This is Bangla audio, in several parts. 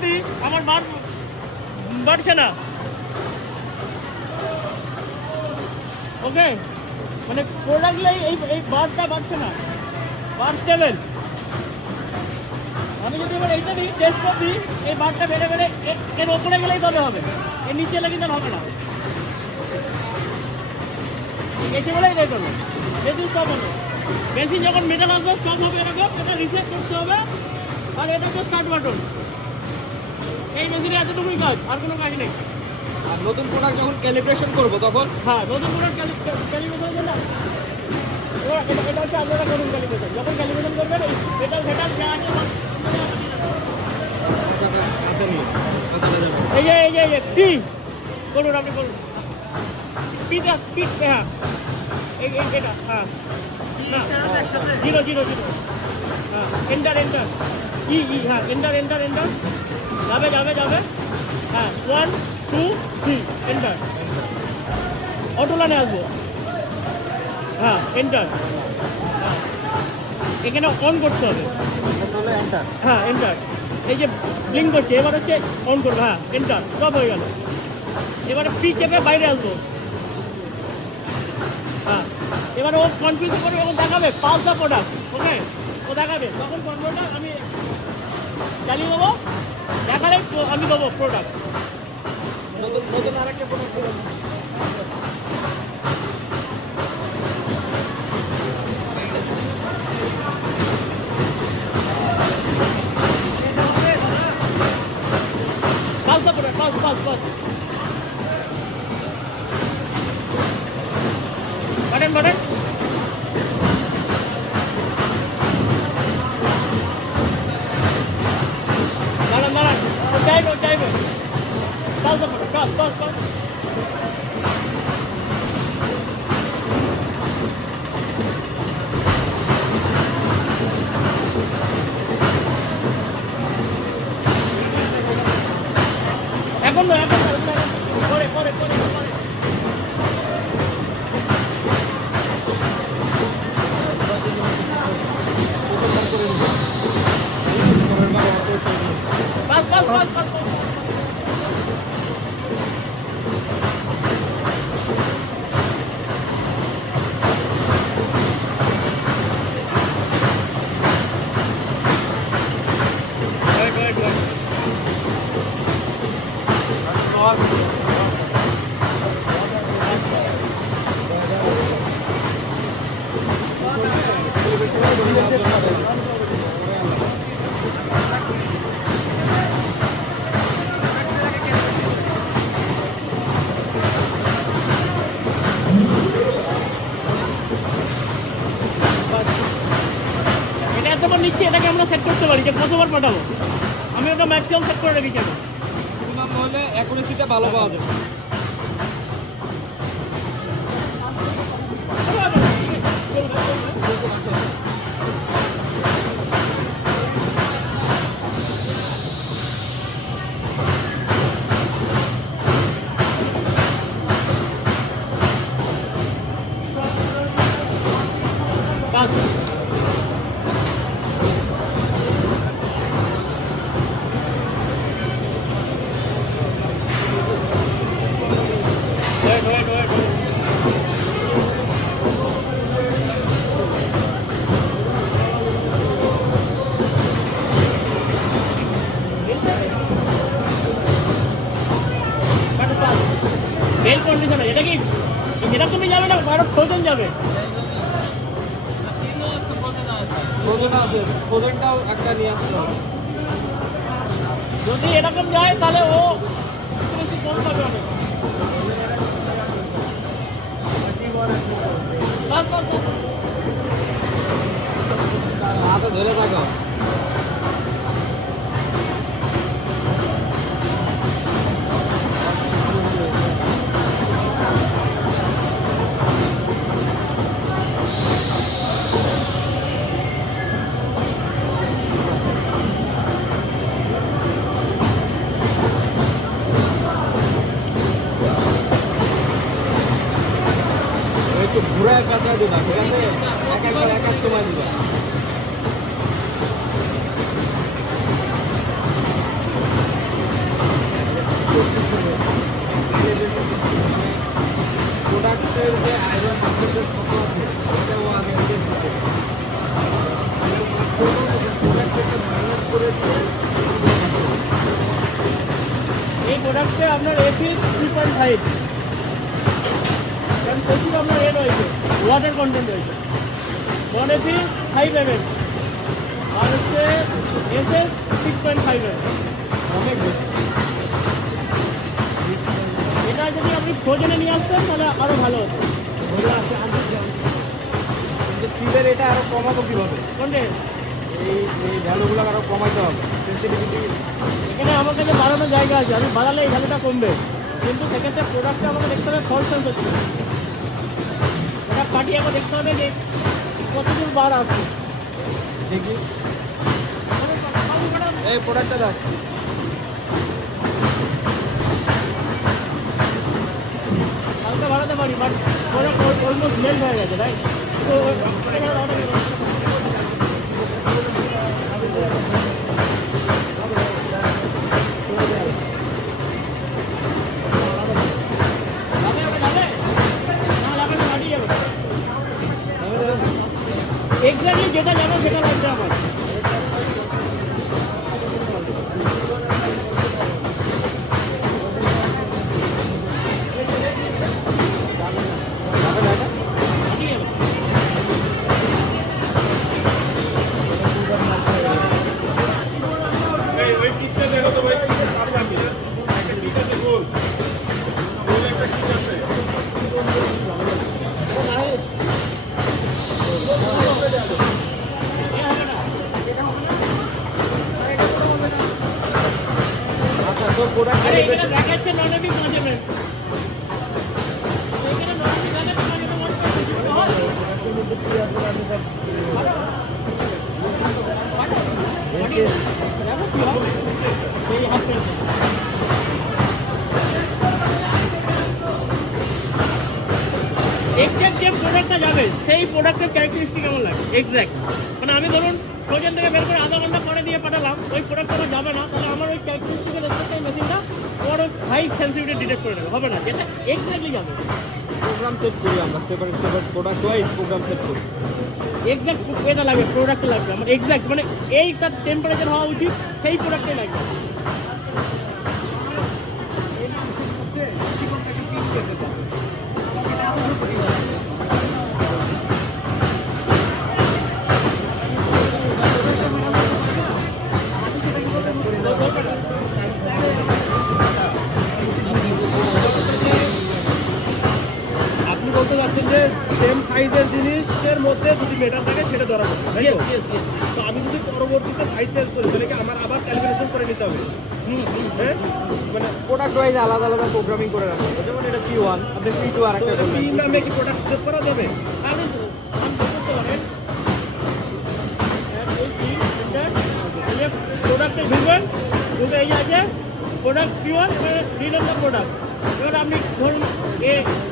অব্দি আমার বার বাড়ছে না। ওকে, মানে প্রোডাক্টলি এই বারটা বাড়ছে না, বার স্টেবল। আমি যদি এবার এইটা দিই টেস্ট করবি, এই বারটা বেড়ে বেড়ে এর ওপরে গেলেই তবে হবে, এর নিচে এলে কিন্তু হবে না। এসে বলেই রেট হলো, যেহেতু স্টপ হলো। বেশি যখন মেটাল আসবে স্টপ হবে এরকম, এটা রিসেট করতে হবে। আর এটা তো স্টার্ট বাটন। এই মেশিনে এতটুকুই কাজ, আর কোনো কাজ নেই। আর নতুন প্রোডাক্ট যখন ক্যালিব্রেশন করবো তখন হ্যাঁ, নতুন প্রোডাক্ট ক্যালিব্রেশন করলে এটা হচ্ছে আপনারা করুন ক্যালিব্রেশন। যখন ক্যালিব্রেশন করবেন এটা যা আছে এই যে পি করুন, আপনি করুন পিটা পিট। হ্যাঁ, এটা হ্যাঁ না 0 হ্যাঁ, এন্টার হ্যাঁ, এন্টার যাবে হ্যাঁ, 1 2 3 এন্টার। অটো লাইনে আসবো। হ্যাঁ, এন্টার। হ্যাঁ, এখানে অন করতে হবে। হ্যাঁ, এন্টার। এই যে ব্লিঙ্ক করছে, এবার হচ্ছে অন করবো। হ্যাঁ, এন্টার, সব হয়ে গেল। এবারে পি চেপে বাইরে আসবো। হ্যাঁ, এবার ও কনফিউজ করে ও দেখাবে পাস দ্য প্রোডাক্ট। ওকে, ও দেখাবে তখন কন্ট্রোলটা আমি চালিয়ে দেবো, দেখালে আমি দেবো প্রোডাক্ট। নতুন আরেকটা product pass the product, pass button দাঁড়ান, ও চাইবে পাস দ্য প্রোডাক্ট, পাস। এখন পরে পাস। এটা এতবার নিচ্ছি, এটাকে আমরা সেট করতে পারি যে কতবার পাঠাবো। আমি ওটা ম্যাক্সিমাম সেট করে রেখেছি। হলে অ্যাকুরেসিটা ভালো পাওয়া যাবে। বেল কন্ডিশনে এটা কি এরকমই যাবে না, আরো ফ্রোজেন যাবে? ফ্রোজেনটাও একটা নিয়ে আসতে হবে। যদি এরকম যায় তাহলে ও বেশি কম পাবে অনেক। বাস হাতে ধরে থাকো। একটু ঘুরায় কাঁচা দিবা, ঠিক আছে? এক এক সময় দিবা। এই প্রোডাক্টে আপনার এপি 3.5, কারণ প্রচুর আপনার এ রয়েছে, ওয়াটার কন্টেন্ট রয়েছে। নন এপি 5 mm, আর হচ্ছে এসএস 6.5 mm। অনেক বেশি। এটা যদি আপনি ফ্রোজেনে নিয়ে আসতেন তাহলে আরও ভালো হতো। কিন্তু চিলের এটা আরো কমাবো কিভাবে? কোনটে এই এই ভ্যালুগুলো আরো কমাইতে হবে, সেন্সিটিভিটি। এখানে আমার কাছে বাড়ানোর জায়গা আছে, আমি বাড়ালে এই ভ্যালুটা কমবে, কিন্তু সেক্ষেত্রে প্রোডাক্টটা আমাকে দেখতে হবে ফল সেন্স হচ্ছে। এটা কাটিয়ে আমার দেখতে হবে যে কতদূর বার আসছে। দেখি এই প্রোডাক্টটা দেখ। হালকা বাড়াতে পারি, বাট প্রোডাক্ট অলমোস্ট মেল্ট হয়ে গেছে, রাইট? তো এক্স্যাক্টলি যেটা জানো সেটা লাগবে আমার। আচ্ছা, তো প্রোডাক্ট আরে এখানে দেখাচ্ছে নন এপি 5 mm, এখানে নন এপি 5 এক্সাক্ট যে প্রোডাক্টটা যাবে সেই প্রোডাক্টের ক্যারেক্টারিস্টিক আমার লাগে এক্সাক্ট। মানে আমি ধরুন ফ্রোজেন থেকে বের করে আধা ঘন্টা পরে দিয়ে পাঠালাম, ওই প্রোডাক্ট আমার যাবে না, তাহলে আমার ওই ক্যারেক্টারিস্টিকের রেসপেক্টে মেশিনটা ওর হাই সেন্সিটিভিটি ডিটেক্ট করে দেবে, হবে না, যেটা এক্স্যাক্টলি যাবে। প্রোগ্রাম সেট করি আমরা, separate separate product wise program set করি। এক্সাক্ট এটা লাগবে, প্রোডাক্টে লাগবে আমার এক্সাক্ট, মানে এই তার টেম্পারেচার হওয়া উচিত সেই প্রোডাক্টে লাগবে। আপনি বলতে চাচ্ছেন যে সেম সাইজের জিনিসের মধ্যে যদি মেটাল থাকে সেটা ধরা পড়বে, তাই তো? তো আমি যদি পরবর্তীতে সাইজ চেঞ্জ করি তাহলে কি আমার আবার ক্যালিব্রেশন করে নিতে হবে? হ্যাঁ, মানে প্রোডাক্ট ওয়াইজ আলাদা আলাদা প্রোগ্রামিং করে রাখতে হবে। যেমন এটা P1, আপনি P2 আরেকটা বললেন। P নামে কি প্রোডাক্ট সেট করা যাবে? আপনি করতে পারেন প্রোডাক্টে ঢুকবেন, ঢুকে এই যে আছে প্রোডাক্ট পিওর, দিলেন না প্রোডাক্ট। এবার আপনি ধরুন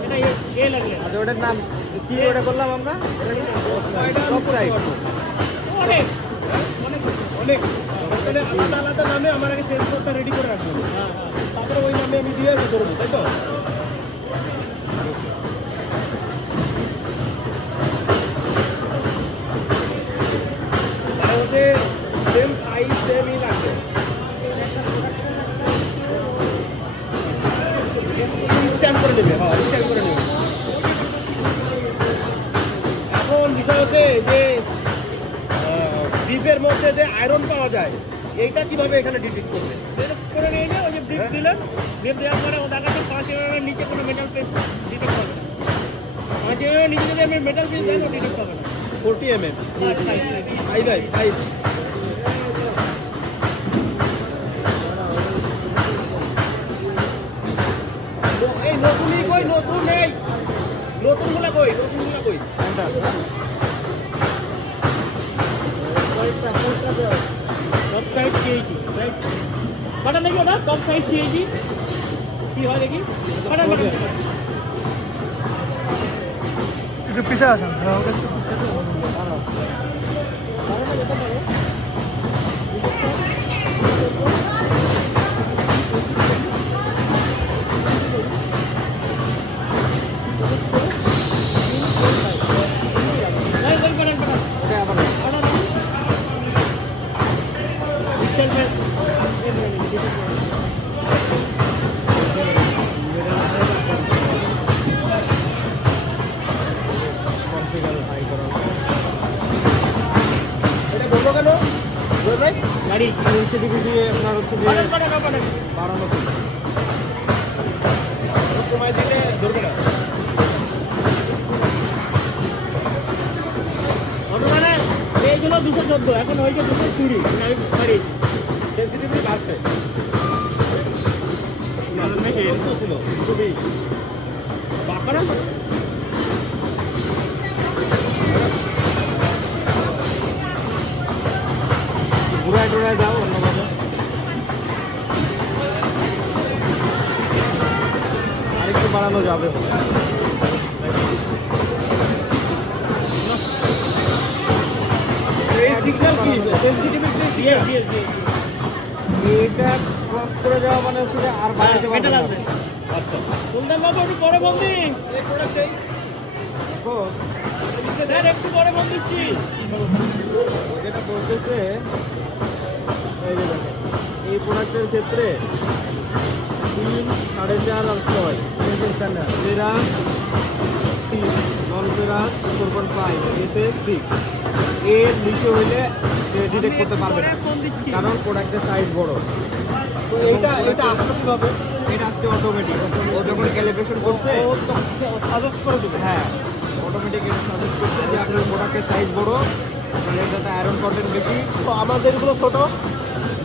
এটা এ লাগলেন, আচ্ছা, ওটার নাম কি ওটা করলাম আমরা? Top side. অনেক অনেক অনেক তাহলে আলাদা আলাদা নামে আমার আগে সেন্সরটা রেডি করে রাখবো, হ্যাঁ হ্যাঁ তারপরে ওই নামে আমি দিয়ে করবো, তাই তো? মানে সেম সাইজ সেমই লাগবে। স্ক্যান করে নেবে, হ্যাঁ স্ক্যান করে নেবে। এখন বিষয় হচ্ছে যে ডিপের মধ্যে যে আয়রন পাওয়া যায়, এইটা কিভাবে এখানে ডিটেক্ট করবে? এটা করে নিয়ে ওই যে ব্রিফ দিলেন, ব্রিফ দেওয়ার পরে ও দেখাচ্ছে 5 mm এর নিচে কোনো মেটাল পিস ডিটেক্ট হবে না। 5 mm এর নিচে যদি আমি মেটাল পিস দেন ও ডিটেক্ট হবে না। 40 mm, হাই ভাই হাই। এই নতুনই কই, নতুন নেই, নতুনগুলা কই, নতুনগুলা কই? টপ সাইড সিএইচি, রাইট? কটা দেখি ওটা টপ সাইড সিএইচি কি হয় দেখি, কটা কটা একটু পিছে আসেন, আমাকে একটু পিছে ওটা আবার ডিসটেন্স সেন্সিটিভিটি আপনার হচ্ছে যে বাড়ানো ছিল কমাই দিলে ধরবে না মানে এইগুলো 214 এখন হয়েছে 220 আমি বাড়িয়েছি সেন্সিটিভিটি বাড়ছে ছিল 220 বাঁকারা ঘুরায় টুরায় যাও অন্যভাবে আরেকটু বাড়ানো যাবে এই সিগন্যাল কি সেন্সিটিভিটি ইয়েস ইয়েস ইয়েস এটা ক্রস করে যাওয়া মানে হচ্ছে যে আর বাড়াতে এটা পারবে না লাগবে আচ্ছা সুলতান বাবু একটু পরে বল দিন এই প্রোডাক্টটাই স্যার একটু পরে বল দিচ্ছি যেটা বলতেছে এই যে দেখেন এই প্রোডাক্টের ক্ষেত্রে 3, 4.5 আর 6 স্ট্যান্ডার্ড যেটা 3 নন ফেরাস 4.5 এসে 6 এর নিচে হইলে ডিটেক্ট করতে পারবে না ফোন দিচ্ছি কারণ প্রোডাক্টের সাইজ বড় তো এটা আসলে কিভাবে এটা আসছে অটোমেটিক ও যখন ক্যালিব্রেশন করছে ও সাজেস্ট করে দেবে হ্যাঁ অটোমেটিক এটা সাজেস্ট করছে যে আপনার প্রোডাক্টের সাইজ বড় মানে এটাতে আয়রন কন্টেন্ট বেশি তো আমাদেরগুলো ছোট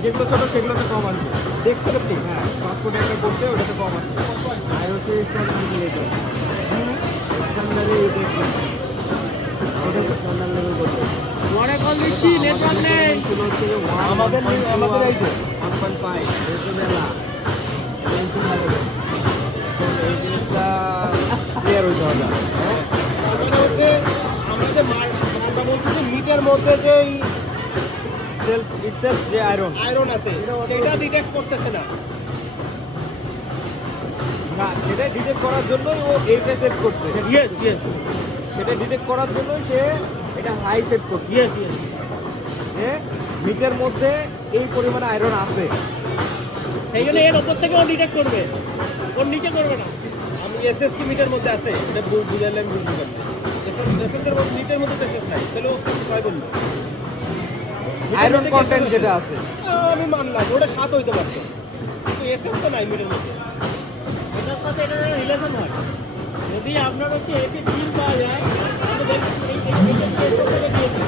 যেগুলো ছোট সেগুলোতে কম আছে ডেক্সেলেপটিক হ্যাঁ পাসপোর্ট একটা করছে ওটাতে কম আছে আইওসি স্ট্যান্ডার্ড এটা স্ট্যান্ডার্ডে এটা স্ট্যান্ডার্ড লেভেল করছে পরে কল দিচ্ছি নেটওয়ার্ক নেই আমাদের এই যে 1.5 ডেসিবেলা এই জিনিসটা ক্লিয়ার হইতে হবে তারপরে হচ্ছে আমাদের আমরা বলছি যে মিটার মধ্যে যে সেলফ যে আয়রন আছে সেটা ডিটেক্ট করতেছে না না সেটা ডিটেক্ট করার জন্যই ও এইটা সেট করছে ইয়েস ইয়েস সেটা ডিটেক্ট করার জন্যই সে এটা হাই সেট করছে ইয়েস ইয়েস যে মিটার মধ্যে এই পরিমাণে আয়রন আছে সেই জন্য এর ওপর থেকেও ডিটেক্ট করবে ওর নিচে করবে না আমি এসএস কি মিটার মধ্যে আছে এটা বুঝাইলে আমি বুঝতে পারবো এসএস এর মধ্যে মিটার মধ্যে এসএস নাই তাহলে ও ছয় বললো আয়রন কন্টেন্ট যেটা আছে আমি মানলাম ওটা 7 হইতে পারতো কিন্তু এসএস তো নাই মিটার মধ্যে এটার সাথে এটা রিলেশন হয় যদি আপনার হচ্ছে এটি বিল পাওয়া যায় তাহলে দেখুন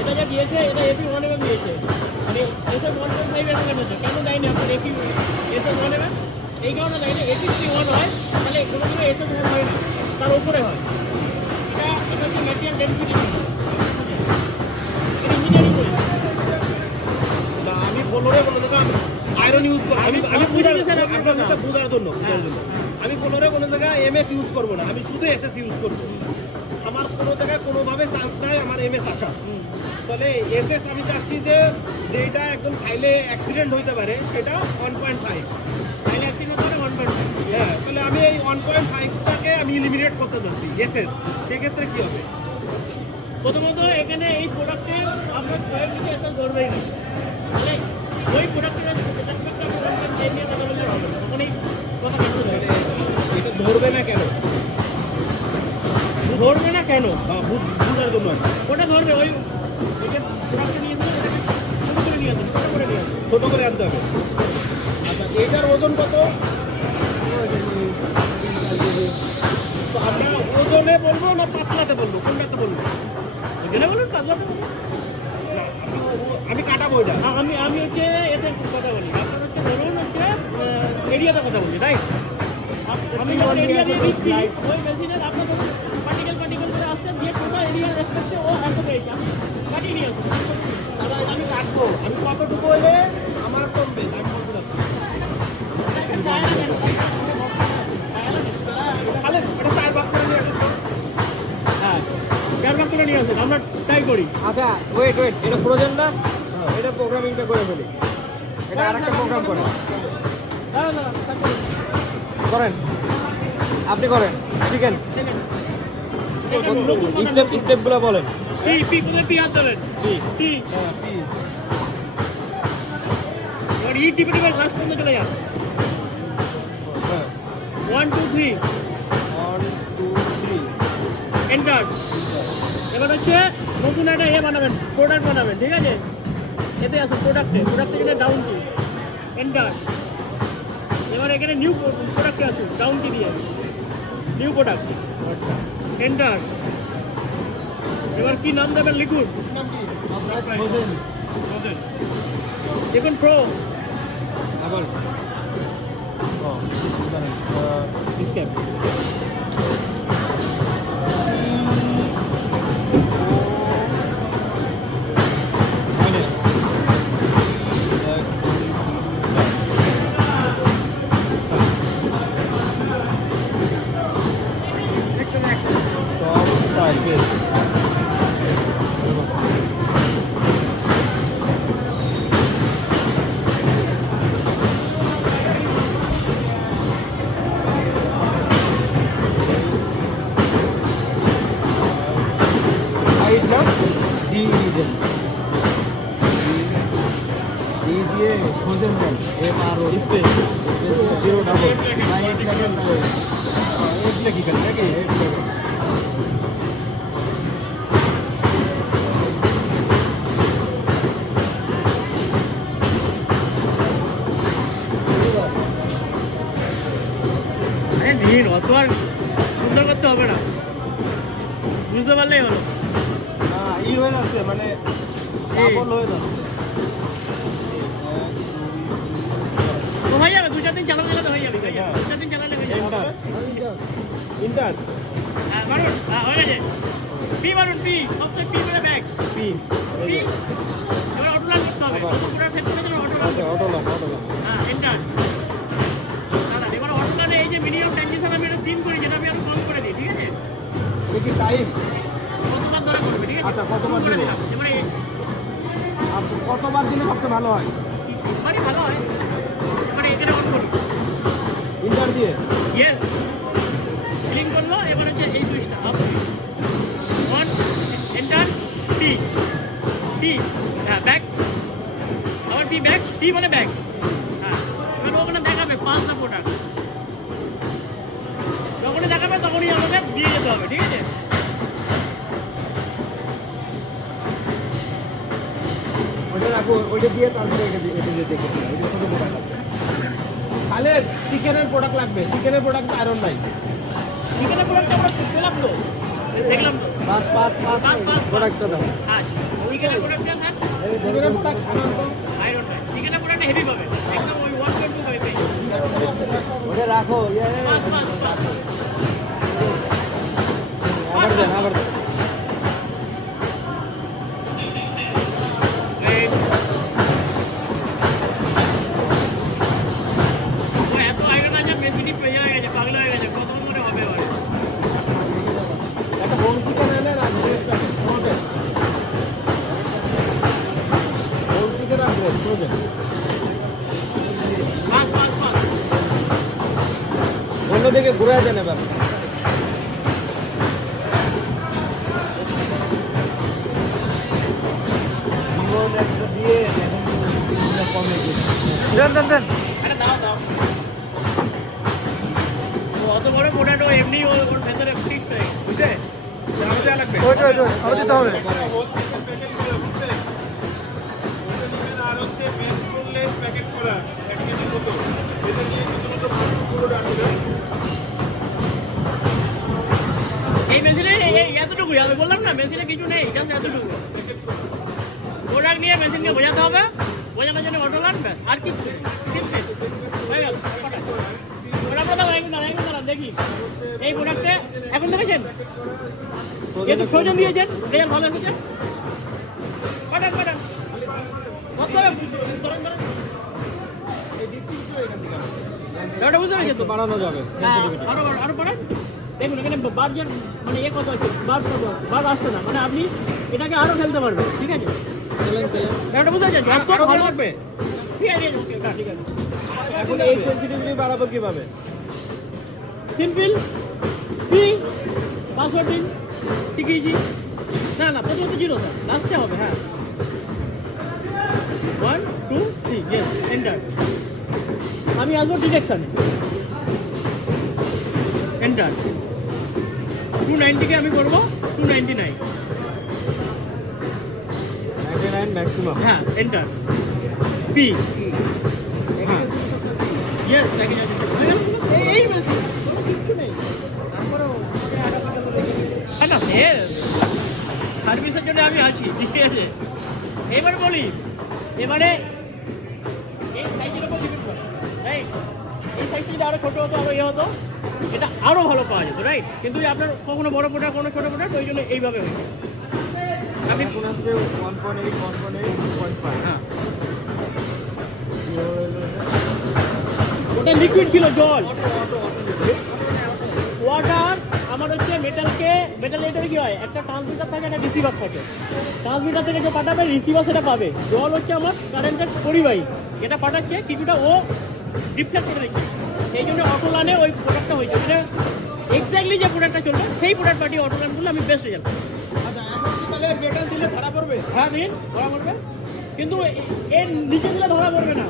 এটা যে দিয়েছে এটা এপি 1 mm দিয়েছে মানে এসএস 1.5 mm এনেছে কেন দেয়নি আপনার এপি এসএস 1 mm এই কারণে দেয় না এপি যদি 1 হয় তাহলে কোনো কোনো এসএস 1 হয় না তার উপরে হয় এটা হচ্ছে ম্যাটেরিয়াল ডেনসিটি এটা ইঞ্জিনিয়ারিং করে না আমি বলরে কোনো জায়গা আয়রন ইউজ করব আমি আমি আপনার কাছে বুঝার জন্য আমি বলরে কোনো জায়গা এমএস ইউজ করব না আমি শুধু এসএস ইউজ করব আমার কোনো জায়গায় কোনোভাবে চান্স নাই আমার এমএস আসা তাহলে এসএস আমি চাচ্ছি যে যেটা একদম খাইলে অ্যাক্সিডেন্ট হইতে পারে সেটা 1.5 তাহলে অ্যাক্সিডেন্ট করে 1.5 হ্যাঁ তাহলে আমি এই 1.5টাকে আমি এলিমিনেট করতে যাচ্ছি এসএস সেক্ষেত্রে কি হবে প্রথমত এখানে এই প্রোডাক্টে আপনার কয়েক কিছু এসএস ধরবেই না তাহলে ওই প্রোডাক্টের যে নিয়ে কথা বললে হবে না তখন এই কথা কেন এটা ধরবে না কেন ধরবে না কেন বুঝার জন্য ওটা ধরবে ওই যে প্রোডাক্টটা নিয়েছিল ওটাকে ছোটো করে নিয়ে আসবে ছোট করে আনতে হবে আচ্ছা এটার ওজন কত তো আমরা ওজনে বলবো না পাতলাতে বলবো কোনটাতে বলবো এখানে বলুন পাতলাতে বলুন না আমি কাটাবো এটা আমি হচ্ছে এতে কথা বলি আপনার হচ্ছে ধরুন হচ্ছে এরিয়াতে কথা বলি রাইট আমি যখন এরিয়া দিয়ে দিচ্ছি ওই মেশিনের আপনার ধরুন পার্টিকেল করে আসছে দিয়ে টোটাল এরিয়া রেসপেক্টে ও এত পেয়েছে আমি কাটিয়ে নিয়ে আসবো তাহলে আমি কাটবো আমি কতটুকু হলে আমার কমবে আমি বলতে পারছি তাহলে এটা 4 ভাগ করে নিয়ে আসুন হ্যাঁ 4 ভাগ করে নিয়ে আসুন আমরা ট্রাই করি আচ্ছা ওয়েট এটা ফ্রোজেন না এটা প্রোগ্রামিংটা করে ফেলি এটা আরেকটা প্রোগ্রাম করে করেন আপনি করেন শিখেন স্টেপগুলো বলেন পি কোথায় পি হাত দেবেন পি এবার ই টিপে টিপে লাস্ট পর্যন্ত চলে যান 1 2 3 এন্টার এবার হচ্ছে নতুন একটা বানাবেন প্রোডাক্ট বানাবেন ঠিক আছে এতে আসো প্রোডাক্টে জন্য ডাউন কি এন্টার। এবার এখানে নিউ প্রোডাক্টে আসুন ডাউন কি দিয়ে নিউ প্রোডাক্ট এন্টার। এবার কি নাম দেবেন লিখুন দেখুন প্রো আবার স্ক্যাপ खोजन then FRO space zero double nine second एक लगी कर लगे আরে নিন অত আর সুন্দর করতে হবে না বুঝতে পারলেই হলো হ্যাঁ ই হয়ে যাচ্ছে মানে ডাবল হয়ে যাচ্ছে তো হয়ে যাবে 2-4 দিন চালাতে হয়ে যাবে 2-4 দিন চালালে হয়ে যাবে ইন্টার হ্যাঁ মারুন হ্যাঁ হয়ে গেছে পি মারুন পি সবচেয়ে পি করে ব্যাক পি পি এবার অটো লাইন করতে হবে পুরো সেট করে দেবেন অটো লাইন অটো লক হ্যাঁ এন্টার দাদা এবার অটো লাইনে এই যে মিনিমাম ট্রানজিশন আমি এটা 3 করি যেটা আমি আর কম করে দিই ঠিক আছে দেখি টাইম কতবার ধরে করবে ঠিক আছে আচ্ছা, কতবার করে দিব? দিলাম। এবারে আপনি কতবার দিলে সবচেয়ে ভালো হয় মানে ভালো হয় এবারে এখানে অন করি ইন্টার দিয়ে ইয়েস ক্লিক করলো এবার হচ্ছে এই সুইচটা অফ অন এন্টার টি টি হ্যাঁ ব্যাক আবার টি ব্যাক টি মানে ব্যাক হ্যাঁ এবার ওখানে দেখাবে 5টা প্রোডাক্ট যখনই দেখাবে তখনই আমাকে দিয়ে যেতে হবে ঠিক আছে ওটা রাখো ওইটা দিয়ে তারপরে এটা দিয়ে দেখে ওইটা ছোট প্রোডাক্ট আছে তাহলে চিকেনের প্রোডাক্ট লাগবে চিকেনের প্রোডাক্ট আয়রন নাই চিকেনের প্রোডাক্ট আমরা পেলাম তো দেখলাম তো পাঁচ পাঁচ পাঁচ পাঁচ প্রোডাক্টটা দাও আচ্ছা চিকেনের প্রোডাক্ট দেন চিকেনের প্রোডাক্ট আনন্দ আয়রন নাই চিকেনের প্রোডাক্ট হেভি পাবে একদম ওই 1.2 পাবে পেয়ে ওটা রাখো পাঁচ আবার দেন আবার দেন ও এত আয়রন আছে মেশিনই পেয়ে হয়ে গেছে পাগলা হয়ে গেছে কত মনে হবে এবারে একটা হোম চিকেন এনে না গ্রেসটাকে ফ্রোজেন হোম চিকেন আর গ্রেস ফ্রোজেন পাঁচ অন্যদিকে ঘুরে যান এবার দিয়ে কমে দেন আরে দাও ও অত বড় পোটাটো এমনি ওর ভেতরে ফিট হয়ে গেছে বুঝলে আরো দেওয়া লাগবে ওই আরো দিতে হবে আর হচ্ছে বেসবলেস প্যাকেট করা 1 কেজি মতো এটা নিয়ে কিছু পুরো রাখবে এই মেশিনে এতটুকুই আমি বললাম না মেশিনে কিছু নেই জাস্ট এতটুকু প্রোডাক্ট নিয়ে মেশিনকে বোঝাতে হবে বোঝানোর জন্য অটো লাগবে আর কি হয়ে গেল প্রোডাক্ট দাঁড়ান দেখি এই প্রোডাক্টে এখন দেখেছেন যেহেতু ফ্রোজেন দিয়েছেন রেল ভালো এসেছে পাঠান কত হবে বুঝতে পেরেছি তো বাড়ানো যাবে আরো পাঠান দেখুন এখানে বার্জের মানে কত আছে বার্জ কত আছে বার্জ আসছে না মানে আপনি এটাকে আরো ফেলতে পারবেন ঠিক আছে এটা বুঝতে পারছেন আরো ভালো লাগবে ঠিক আছে এখন এই সেনসিটিভিটি বাড়াবো কিভাবে সিম্পল পি পাসওয়ার্ড দিন টিকেছি না প্রথমত 0 স্যার লাস্টে হবে হ্যাঁ 1 2 3 ইয়েস এন্টার আমি আসবো ডিটেকশনে এন্টার 290 কে আমি করবো 299 অ্যান্ড ম্যাক্সিমাম হ্যাঁ এন্টার পি হ্যাঁ ইয়েস এই মেশিন কিছু নেই তারপরেও না সার্ভিসের জন্য আমি আছি ঠিক আছে। এবার বলি এবারে এই সাইজের উপর ডিপেন্ড করে রাইট। এই সাইজটা যদি আরো ছোটো হতো আরো ইয়ে হতো এটা আরো ভালো পাওয়া যেত রাইট। কিন্তু আপনার কখনো বড় প্রোডাক্ট কোনো ছোটো প্রোডাক্ট ওই জন্য এইভাবে হয়েছে। আপনি এখন আসছে 1.8 1.8 2.5 হ্যাঁ ওটা লিকুইড ছিল জল ওয়াটার। আমার হচ্ছে মেটাল এটার কি হয় একটা ট্রান্সমিটার থাকে একটা রিসিভার থাকে। ট্রান্সমিটার থেকে যে পাঠাবে রিসিভার সেটা পাবে। জল হচ্ছে আমার কারেন্টের পরিবাহী এটা পাঠাচ্ছে কিছুটা ও রিফ্লেক্ট করে দিচ্ছে। সেই জন্য অটোলানে ওই প্রোডাক্টটা হয়েছে মানে এক্স্যাক্টলি যে প্রোডাক্টটা চলবে সেই প্রোডাক্ট পাঠিয়ে অটোলানগুলো আমি বেস্ট রেজাল্ট। আচ্ছা এখন কি তাহলে মেটাল দিলে ধরা পড়বে? হ্যাঁ দিন ধরা পড়বে কিন্তু এর নিচে দিলে ধরা পড়বে না।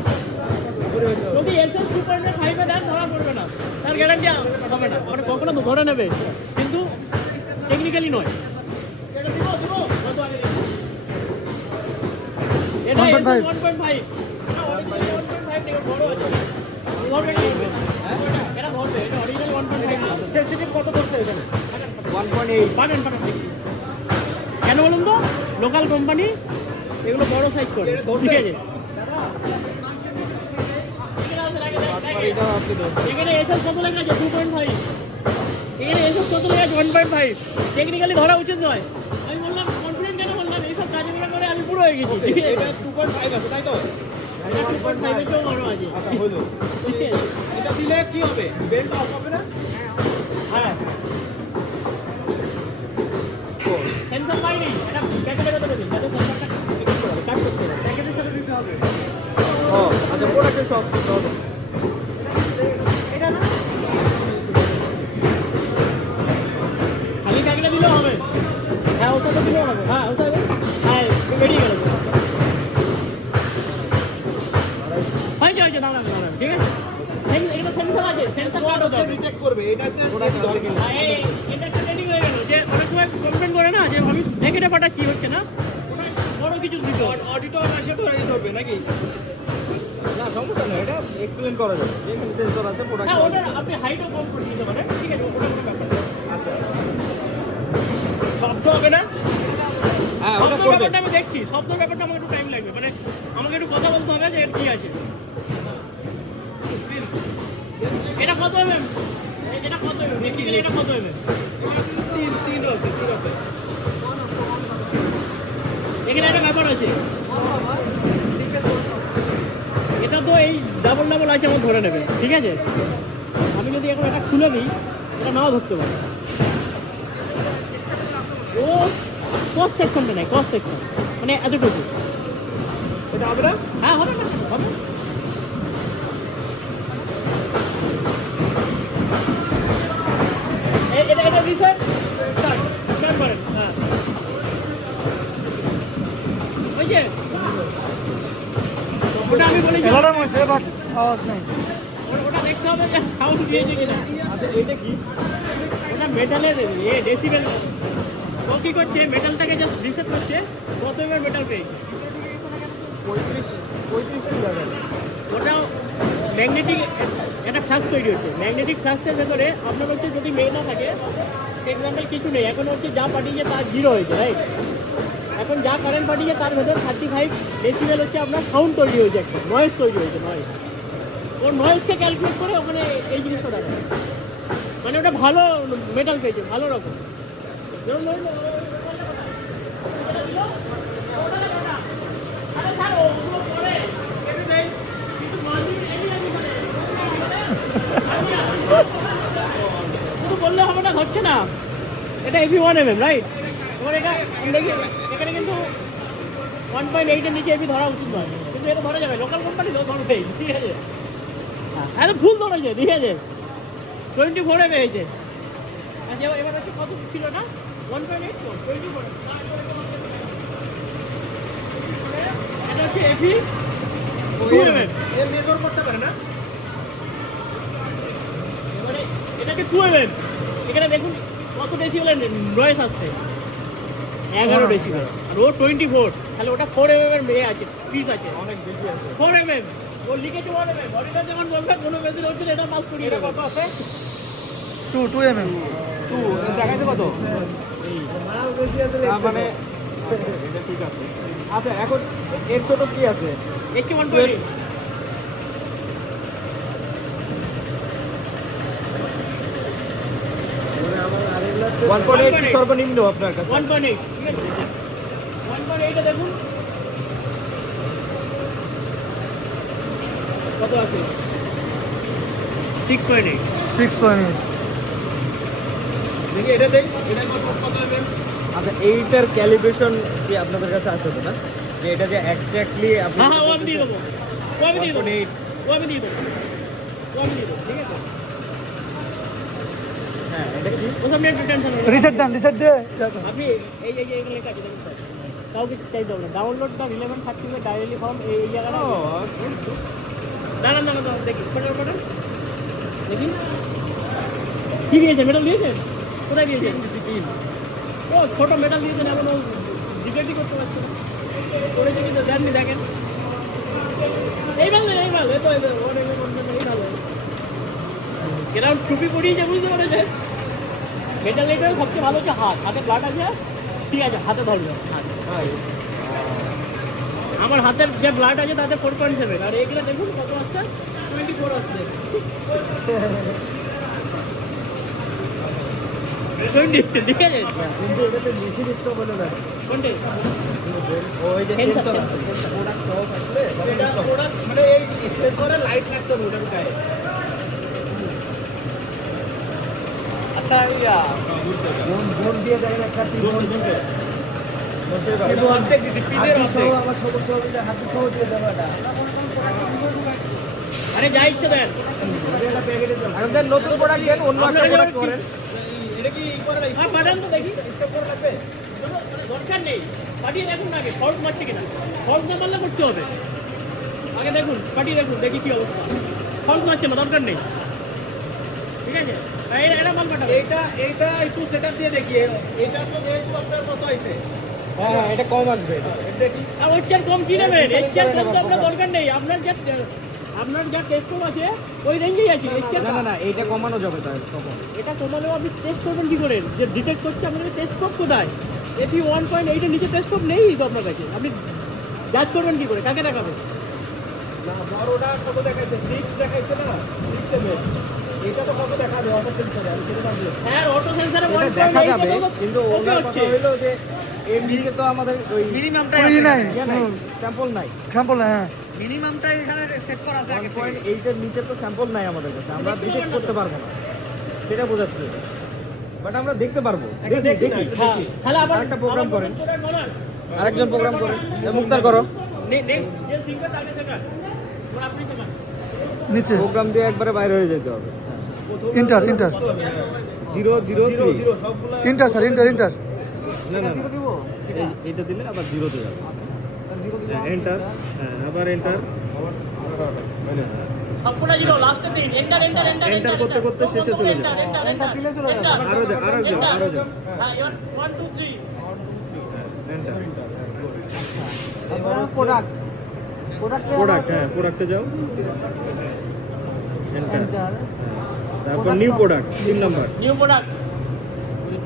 যদি এসএস 2.5 দেন ধরা পড়বে না, তার গ্যারান্টি হবে না। মানে কখনো ধরে নেবে কিন্তু টেকনিক্যালি নয়। এটা দিব কত আগে দিব এটা 1.5 এটা অরিজিনাল 1.5 থেকে বড় আছে ধরবে না এটা ধরবে এটা অরিজিনাল 1.5 সেনসিটিভ কত করতে এখানে 1.8 পাবেন কেন বলুন তো লোকাল কোম্পানি এগুলো বড় সাইজ করে ঠিক আছে। এখানে এসএস কত লেখা আছে 2.5 এখানে এসএস কত লেখা আছে 1.5 টেকনিক্যালি ধরা উচিত নয়। আমি বললাম কনফিডেন্ট কেন বললাম এইসব কাজে করে আমি পুরো হয়ে গেছি। এটা 2.5 আছে তাই তো? এটা 2.5 এর চেয়েও বড় আছে। আচ্ছা হলো এটা দিলে কি হবে? বেল্ট অফ হবে না? হ্যাঁ সেন্সর পাইনি এটা প্যাকেটের ভেতরে দিন যাতে সেন্সরটা কাট করতে হবে প্যাকেটের সাথে দিতে হবে। ও আচ্ছা প্রোডাক্টের সব এটা না খালি প্যাকেটে দিলেও হবে। হ্যাঁ ওর সাথে দিলেও হবে। হ্যাঁ ওর সাথে হ্যাঁ বেরিয়ে গেল হয়েছে দাঁড়াবে ঠিক আছে। এটা সেন্সর আছে সেন্সর কাট হতে হবে ডিটেক্ট করবে এটাতে প্রোডাক্ট ধরে গেল এটা একটা ট্রেনিং হয়ে গেল যে অনেক সময় কমপ্লেন করে না যে আমি দেখে পাঠাচ্ছি হচ্ছে না ওটা বড় কিছু দিতে অডিটর আসে ধরে দিতে হবে নাকি? না সমস্যা না এটা এক্সপ্লেইন করা যাবে যেখানে সেন্সর আছে প্রোডাক্ট হ্যাঁ ওটা আপনি হাইটও কম করে দিতে পারেন ঠিক আছে ওটা কোনো ব্যাপার না। আচ্ছা শব্দ হবে না? হ্যাঁ ওটা শব্দ করবে ব্যাপারটা আমি দেখছি শব্দ ব্যাপারটা আমার একটু টাইম লাগবে মানে আমাকে একটু কথা বলতে হবে যে এর কি আছে। এটা কত এমএম এটা কত এমএম বেসিক্যালি এটা কত এমএম তিন আছে ঠিক আছে। এখানে একটা ব্যাপার আছে এটা তো এই ডাবল আছে আমার ধরে নেবে ঠিক আছে। আমি যদি এখন এটা খুলে দিই এটা নাও ধরতে পারে। ও কস সেকশনটা নেই কস সেকশন মানে এতটুকু এটা হবে না? হ্যাঁ হবে না হবে এটা রিসার্চ স্টার্ট করেন হ্যাঁ বুঝছে ওটা আমি বলেছি আওয়াজ নেই ওটা দেখতে হবে যে সাউন্ড দিয়েছে কিনা। আচ্ছা এটা কি? ওটা মেটালের ডেসিবেল ও কি করছে মেটালটাকে জাস্ট রিসেট করছে কত এবার মেটাল পেয়েছে 35 জায়গা ওটা ম্যাগনেটিক একটা ফ্লাক্স তৈরি হচ্ছে। ম্যাগনেটিক ফ্লাক্সের ভেতরে আপনার হচ্ছে যদি মেয়ে না থাকে এক্সাম্পল কিছু নেই এখন হচ্ছে যা পাঠিয়েছে তার জিরো হয়েছে রাইট। এখন যা কারেন্ট পাঠিয়েছে তার ভেতরে 35 ডেসিবেল হচ্ছে আপনার সাউন্ড তৈরি হয়েছে একটা নয়েজ তৈরি হয়েছে নয়েজ। ওর নয়েজকে ক্যালকুলেট করে ওখানে এই জিনিসটা রাখে মানে ওটা ভালো মেটাল পেয়েছে ভালো রকম। ধরুন শুধু বললে হবে না হচ্ছে না এটা এভি 1mm রাইট। এবার এটা দেখি এখানে কিন্তু 1.8 এর নিচে এভি ধরা উচিত নয় কিন্তু এটা ধরা যাবে লোকাল কোম্পানি ধরবেই ঠিক আছে। হ্যাঁ ফুল ধরেছে ঠিক আছে 24 পেয়েছে। আচ্ছা এবার হচ্ছে কত ছিল না 1.8 তো 24 এটা হচ্ছে এভি 2mm এর মেজর করতে পারে না? এবারে এটাকে 2mm এখানে দেখুন কত ডেসিবেলের নয়েজ আসছে 11 ডেসিবেল আর ও 24, তাহলে ওটা 4 mm এর মেয়ে আছে, পিস আছে, অনেক বেশি আছে 4 mm। ও লিখেছে 1 mm, অরিজিনাল যখন বলবে কোনো মেশিন হচ্ছে এটা পাস করি। এটা কত আছে 2 mm 2 দেখাইছে কত মানে এটা ঠিক আছে। আচ্ছা এখন এর ছোট কি আছে একটু 1.8 1.8 কি সর্বনিম্ন আপনার কাছে 1.8, ঠিক আছে 1.8 এ দেখুন কত আছে 6.8। 6.8 দেখি এটা দেখ এটা কত হবে। আচ্ছা এইটার ক্যালিব্রেশন কি আপনাদের কাছে আছে তো না, যে এটা যে এক্স্যাক্টলি আপনি হ্যাঁ হ্যাঁ, ও আমি দিয়ে দেবো, ও আমি দিয়ে দেবো, 1.8 ও আমি দিয়ে দেবো, ও আমি দিয়ে দেবো, ঠিক আছে। হ্যাঁ এটা কি ওসব নিয়ে একটু টেনশন নেই। রিসেট দেন, রিসেট দিয়ে আপনি এই এখানে লেখা আছে দেখুন স্যার, কাউকে চাইতে হবে না। Download the relevant certificate directly from এই জায়গাটা। দাঁড়ান দাঁড়ান দাঁড়ান, দেখি পড়েন পড়েন দেখি কি দিয়েছে, মেডাল দিয়েছেন, কোথায় দিয়েছেন? ও ছোট মেডাল দিয়েছেন, এমন ও ডিবেটই করতে পারছে না, করেছে কিন্তু দেননি, দেখেন এই ভালো এই ভালো, এই তো এই ভালো এরকম টুপি পরিয়েছে, বুঝতে পেরেছেন? মেডাল এটার সবচেয়ে ভালো হচ্ছে হাত, হাতে ব্লাড আছে, ঠিক আছে হাতে ধরবে হাত। আমার হাতের যে ব্লাড আছে তাতে 4.7, আর এগুলো দেখুন কত আসছে, 24 আসছে। 20, ঠিক আছে কিন্তু এটাতে মেশিন স্টপ হলো না কোনটে? ওই যে Sensor, সেন্সর আছে প্রোডাক্ট সহ থাকলে এটা প্রোডাক্ট মানে এই সেন্সরে লাইট লাগতে হবে ওটার গায়ে। আচ্ছা ইয়া বোন দিয়ে দেয় না কাটি বোন দিতে কিন্তু অর্ধেক দিতে পিনের অর্ধেক আমার সমস্যা হবে যে হাতে সহ দিয়ে দেবো এটা আরে যা ইচ্ছে দেন। এটা প্যাকেটে দাও আমাদের নতুন প্রোডাক্ট দেন অন্য একটা প্রোডাক্ট করেন। এটা কি করে না হ্যাঁ পাঠান তো দেখি, স্টপ করে লাগবে দরকার নেই, পাঠিয়ে দেখুন না আগে ফল্ট মারছে কিনা, ফল্ট না মারলে করতে হবে, আগে দেখুন পাঠিয়ে দেখুন দেখি কি অবস্থা, ফল্ট মারছে না দরকার নেই, ঠিক আছে এটা মাল পাঠাবো। এইটা একটু সেটআপ দিয়ে দেখি এটা তো যেহেতু আপনার কত আইছে হ্যাঁ এটা কম আসবে এটা দেখি আর ওর চেয়ে কম কি নেবেন, এর চেয়ে কম তো আপনার দরকার নেই, আপনার যা টেস্ট কম আছে ওই রেঞ্জেই আছে। না এইটা কমানো যাবে তাহলে তখন এটা কমালেও আপনি টেস্ট করবেন কি করে, যে ডিটেক্ট করছে আপনার টেস্ট কপ কোথায়? এটি 1.8 এর নিচে টেস্ট কপ নেই তো আপনার কাছে, আপনি জাজ করবেন কি করে, কাকে দেখাবেন? না বড়টা কত দেখাইছে 6 দেখাইছে না 6 এমএল এটা তো কত দেখা যায় অটো সেন্সরে আমি সেটা জানি হ্যাঁ অটো সেন্সরে এটা 1.8 দেখা যাবে কিন্তু কিন্তু ওনার কথা হলো যে এর নিচে তো আমাদের ওই মিনিমামটা ওই নাই স্যাম্পল নাই স্যাম্পল হ্যাঁ মিনিমামটা এখানে সেট করা আছে আগে থেকে। 1.8 এর নিচে তো স্যাম্পল নাই আমাদের কাছে আমরা ডিটেক্ট করতে পারবো না সেটা বোঝাচ্ছে বাট আমরা দেখতে পারবো দেখি হ্যাঁ তাহলে আবার আরেকটা প্রোগ্রাম করেন বানান। আরেকজন প্রোগ্রাম করেন মুক্তার করো নেক্সট যে সিঙ্গেল তাকে সেটা আপনি দেখান। নিচে প্রোগ্রাম দিয়ে একবারে বাইরে হয়ে যেতে হবে ইন্টার 003 ইন্টার স্যার ইন্টার না না এইটা দিলে আবার 0 তে যাবে এন্টার হ্যাঁ আবার এন্টার সবকটা জিরো লাস্টে দিন, এন্টার এন্টার এন্টার Enter করতে করতে শেষে চলে যাবে। এন্টার দিলে চলে যাবে, আরো যাও হ্যাঁ এবার 1 2 3 এন্টার প্রোডাক্ট প্রোডাক্ট হ্যাঁ প্রোডাক্টে যাও এন্টার তারপর new product 3 number new product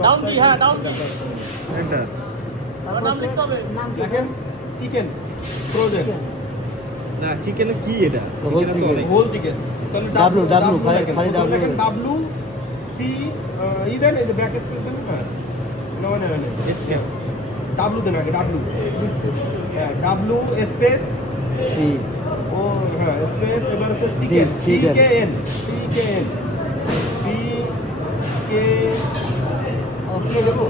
down the, হ্যাঁ ডাউন দি, এন্টার তারপর নাম লিখতে হবে, দেখেন চিকেন ফ্রোজেন না চিকেন কি এটা চিকেন তো অনেক হোল চিকেন তাহলে W খালি W দেখেন W C ইদেন এই যে ব্যাক স্পেস দেন না না এসকে W দেন আগে W হ্যাঁ W স্পেস সি ও হ্যাঁ স্পেস এবার হচ্ছে chicken C K N C K N C K option দেবো